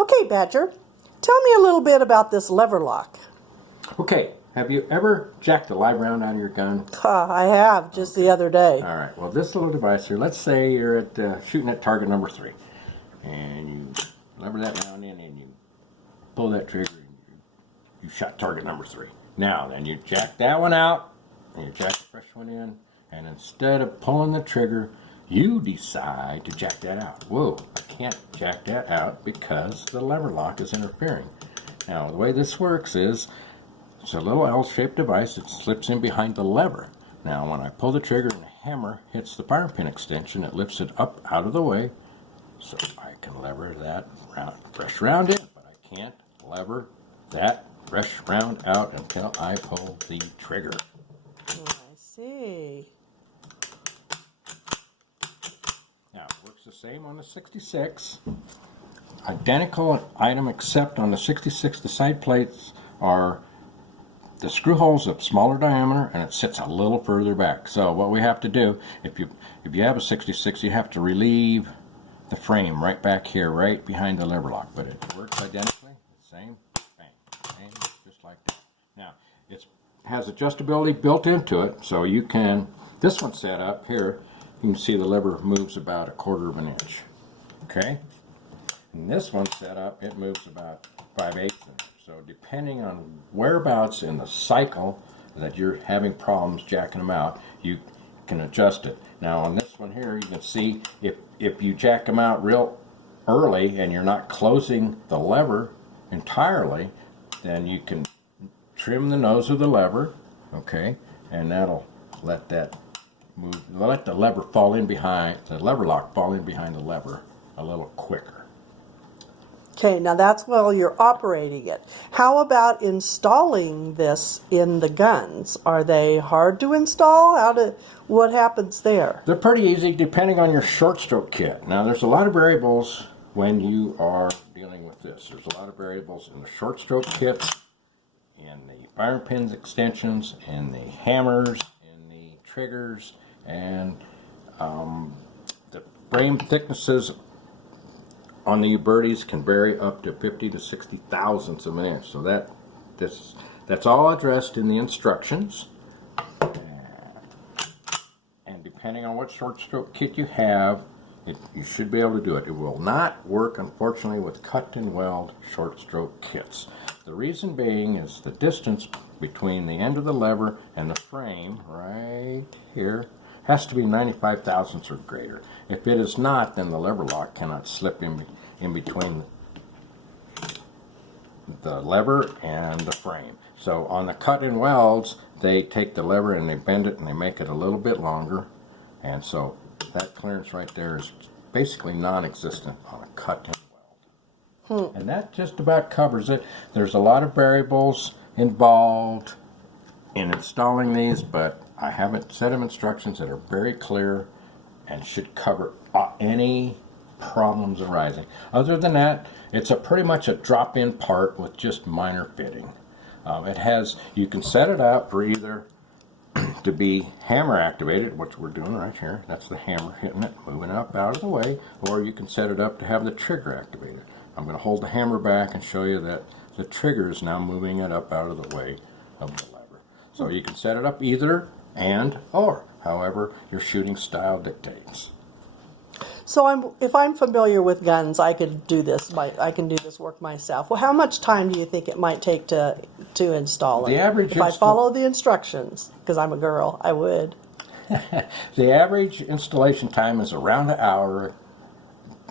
Okay, Badger, tell me a little bit about this lever lock. Okay, have you ever jacked the live round out of your gun? I have, just the other day. All right, well, this little device here, let's say you're at shooting at target number 3, and you lever that round in and you pull that trigger and you shot target number 3. Now, then you jack that one out and you jack the fresh one in, and instead of pulling the trigger, you decide to jack that out. Whoa, I can't jack that out because the lever lock is interfering. Now, the way this works is it's a little L-shaped device that slips in behind the lever. Now, when I pull the trigger and the hammer hits the firing pin extension, it lifts it up out of the way, so I can lever that fresh round in, but I can't lever that fresh round out until I pull the trigger. I see. Now, it works the same on the 66. Identical item except on the 66, the side plates are the screw holes of smaller diameter and it sits a little further back. So what we have to do, if you have a 66, you have to relieve the frame right back here, right behind the lever lock. But it works identically, same thing, just like that. Now, it has adjustability built into it, so you can, this one's set up here, you can see the lever moves about 1/4 of an inch. Okay? And this one's set up, it moves about 5/8 inches. So depending on whereabouts in the cycle that you're having problems jacking them out, you can adjust it. Now on this one here, you can see if you jack them out real early and you're not closing the lever entirely, then you can trim the nose of the lever, okay, and that'll let that move, let the lever fall in behind, the lever lock fall in behind the lever a little quicker. Okay, now that's while you're operating it. How about installing this in the guns? Are they hard to install? What happens there? They're pretty easy depending on your short stroke kit. Now there's a lot of variables when you are dealing with this. There's a lot of variables in the short stroke kits, in the firing pins extensions, in the hammers, in the triggers, and the frame thicknesses on the Ubertis can vary up to 50 to 60 thousandths of an inch. So that's all addressed in the instructions. And depending on what short stroke kit you have, you should be able to do it. It will not work, unfortunately, with cut and weld short stroke kits. The reason being is the distance between the end of the lever and the frame, right here, has to be 95 thousandths or greater. If it is not, then the lever lock cannot slip in between the lever and the frame. So on the cut and welds, they take the lever and they bend it and they make it a little bit longer, and so that clearance right there is basically non-existent on a cut and weld. And that just about covers it. There's a lot of variables involved in installing these, but I have a set of instructions that are very clear and should cover any problems arising. Other than that, it's pretty much a drop-in part with just minor fitting. You can set it up for either to be hammer activated, which we're doing right here. That's the hammer hitting it, moving up out of the way, or you can set it up to have the trigger activated. I'm going to hold the hammer back and show you that the trigger is now moving it up out of the way of the lever. So you can set it up either and or, however your shooting style dictates. So if I'm familiar with guns, I could do this. I can do this work myself. Well, how much time do you think it might take to install it? The average if I follow the instructions, because I'm a girl, I would. The average installation time is around an hour.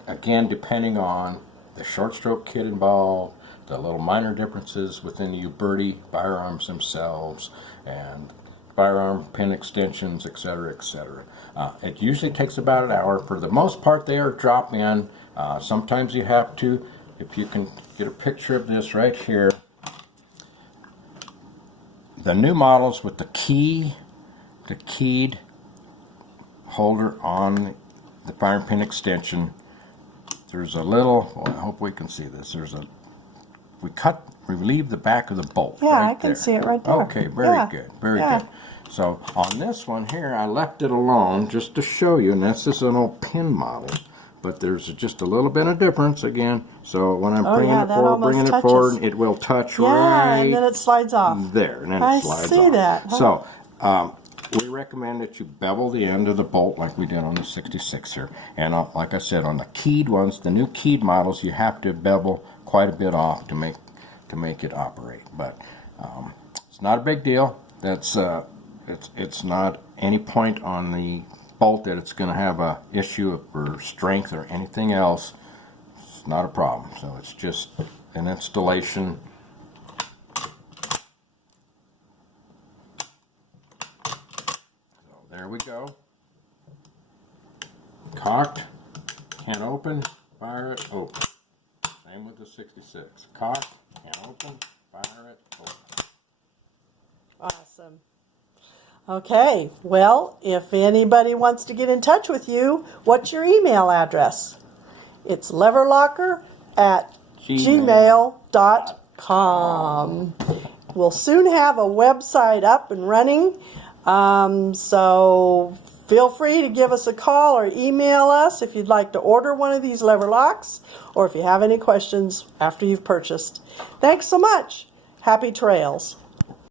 Again, depending on the short stroke kit involved, the little minor differences within the Uberti firearms themselves, and firearm pin extensions, etc., etc. It usually takes about an hour. For the most part, they are drop-in. Sometimes you have to, if you can get a picture of this right here, the new models with the keyed holder on the firing pin extension, there's a little, well, I hope we can see this, we relieve the back of the bolt. Yeah, right I can there. see it right there. Okay, very good, very good. So on this one here, I left it alone just to show you, and this is an old pin model. but there's just a little bit of difference again. So when I'm bringing yeah, it that forward, almost bringing it touches. forward, it will touch Yeah, right and then it slides off. there, and then I it slides see off. that. Huh. So we recommend that you bevel the end of the bolt like we did on the 66er. And like I said, on the keyed ones, the new keyed models, you have to bevel quite a bit off to make it operate. But it's not a big deal. That's it's not any point on the bolt that it's going to have a issue for strength or anything else. It's not a problem. So it's just an installation. There we go. Cocked, can't open, fire it, open. Same with the 66. Cocked, can't open, fire it, open. Awesome. Okay, well, if anybody wants to get in touch with you, what's your email address? It's leverlocker@gmail.com. We'll soon have a website up and running. So feel free to give us a call or email us if you'd like to order one of these lever locks or if you have any questions after you've purchased. Thanks so much. Happy trails.